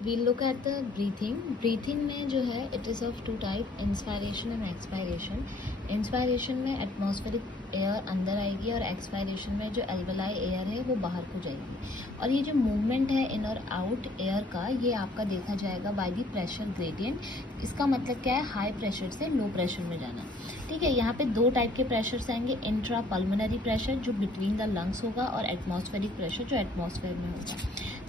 we'll look at the breathing में जो है it is of two type, inspiration and expiration. Inspiration में atmospheric air अंदर आएगी और एक्सपायरेशन में जो एल्वेलाई एयर है वो बाहर को जाएगी। और ये जो मूवमेंट है इन और आउट एयर का, ये आपका देखा जाएगा बाय द प्रेशर ग्रेडियंट। इसका मतलब क्या है, हाई प्रेशर से लो प्रेशर में जाना। ठीक है, यहाँ पे दो टाइप के प्रेशर्स आएंगे, इंट्रा पल्मोनरी प्रेशर जो बिटवीन द लंग्स होगा और एटमॉस्फेरिक प्रेशर जो एटमॉस्फेयर में होगा।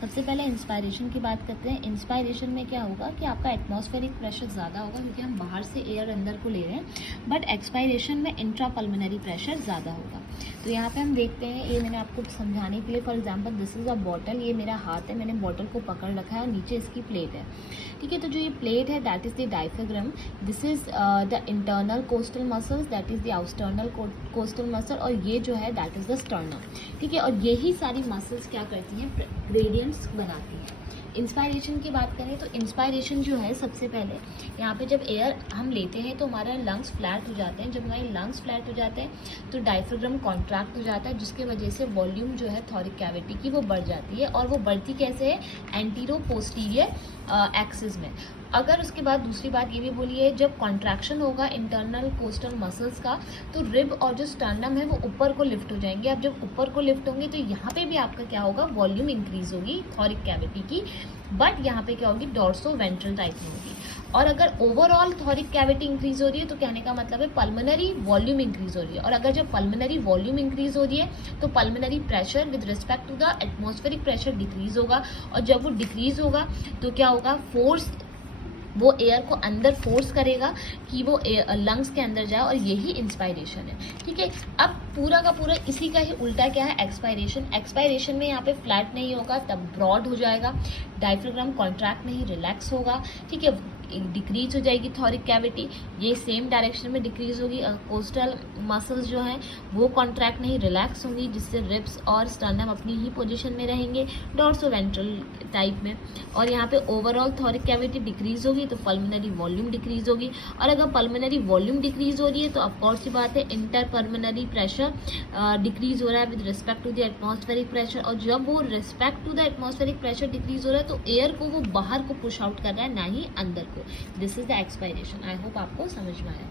सबसे पहले इंस्पायरेशन की बात करते हैं। इंस्पायरेशन में क्या होगा कि आपका एटमॉस्फेरिक प्रेशर ज़्यादा होगा क्योंकि हम बाहर से एयर अंदर को ले रहे हैं, बट एक्सपायरेशन में इंट्रा पल्मोनरी प्रेशर ज़्यादा होगा। तो यहाँ पे हम देखते हैं, ये मैंने आपको समझाने के लिए, for example this is a bottle, ये मेरा हाथ है, मैंने बॉटल को पकड़ रखा है और नीचे इसकी प्लेट है। ठीक है, तो जो ये प्लेट है that is the diaphragm, this is the internal coastal muscles, that is the external coastal muscle, और ये जो है दैट इज़ द स्टर्नम। ठीक है, और यही सारी मसल्स क्या करती हैं, ग्रेडियंट्स बनाती हैं। इंस्पायरेशन की बात करें तो इंस्पायरेशन जो है, सबसे पहले यहाँ पे जब एयर हम लेते हैं तो हमारा लंग्स फ्लैट हो जाते हैं। जब हमारे लंग्स फ्लैट हो जाते हैं तो डायफ्राम कॉन्ट्रैक्ट हो जाता है, जिसके वजह से वॉल्यूम जो है थॉरिक कैविटी की वो बढ़ जाती है। और वो बढ़ती कैसे है, एंटीरो पोस्टीरियर एक्सिस में। अगर उसके बाद दूसरी बात ये भी बोली है, जब कॉन्ट्रैक्शन होगा इंटरनल कोस्टल मसल्स का तो रिब और जो स्टर्नम है वो ऊपर को लिफ्ट हो जाएंगे। अब जब ऊपर को लिफ्ट होंगे तो यहाँ पे भी आपका क्या होगा, वॉल्यूम इंक्रीज होगी थॉरिक कैविटी की, बट यहाँ पे क्या होगी, डॉर्सो वेंट्रल टाइप में होगी। और अगर ओवरऑल थॉरिक कैविटी इंक्रीज हो रही है तो कहने का मतलब है पल्मोनरी वॉल्यूम इंक्रीज हो रही है। और अगर जब पल्मोनरी वॉल्यूम इंक्रीज हो रही है तो pulmonary pressure with respect to the atmospheric pressure decrease होगा। और जब वो डिक्रीज होगा तो क्या होगा, फोर्स, वो एयर को अंदर फोर्स करेगा कि वो लंग्स के अंदर जाए, और यही इंस्पायरेशन है। ठीक है, अब पूरा का पूरा इसी का ही उल्टा क्या है, एक्सपायरेशन। एक्सपायरेशन में यहाँ पे फ्लैट नहीं होगा, तब ब्रॉड हो जाएगा, डायफ्राम कॉन्ट्रैक्ट नहीं, रिलैक्स होगा। ठीक है, डिक्रीज हो जाएगी थॉरिक कैविटी, ये सेम डायरेक्शन में डिक्रीज होगी। कोस्टल मसल्स जो हैं वो कॉन्ट्रैक्ट नहीं, रिलैक्स होंगी, जिससे रिब्स और स्टर्नम अपनी ही पोजीशन में रहेंगे डॉर्सो वेंट्रल टाइप में। और यहाँ पे ओवरऑल थॉरिक कैविटी डिक्रीज होगी तो पल्मोनरी वॉल्यूम डिक्रीज होगी। और अगर पल्मोनरी वॉल्यूम डिक्रीज हो रही है तो ऑफकोर्स सी बात है इंटर पल्मोनरी प्रेशर डिक्रीज हो रहा है with respect to the atmospheric pressure. और जब वो respect to the atmospheric pressure decrease हो रहा है तो एयर को वो बाहर को पुश आउट कर रहा है, ना ही अंदर को। This is the expiration. I hope आपको समझ में आया।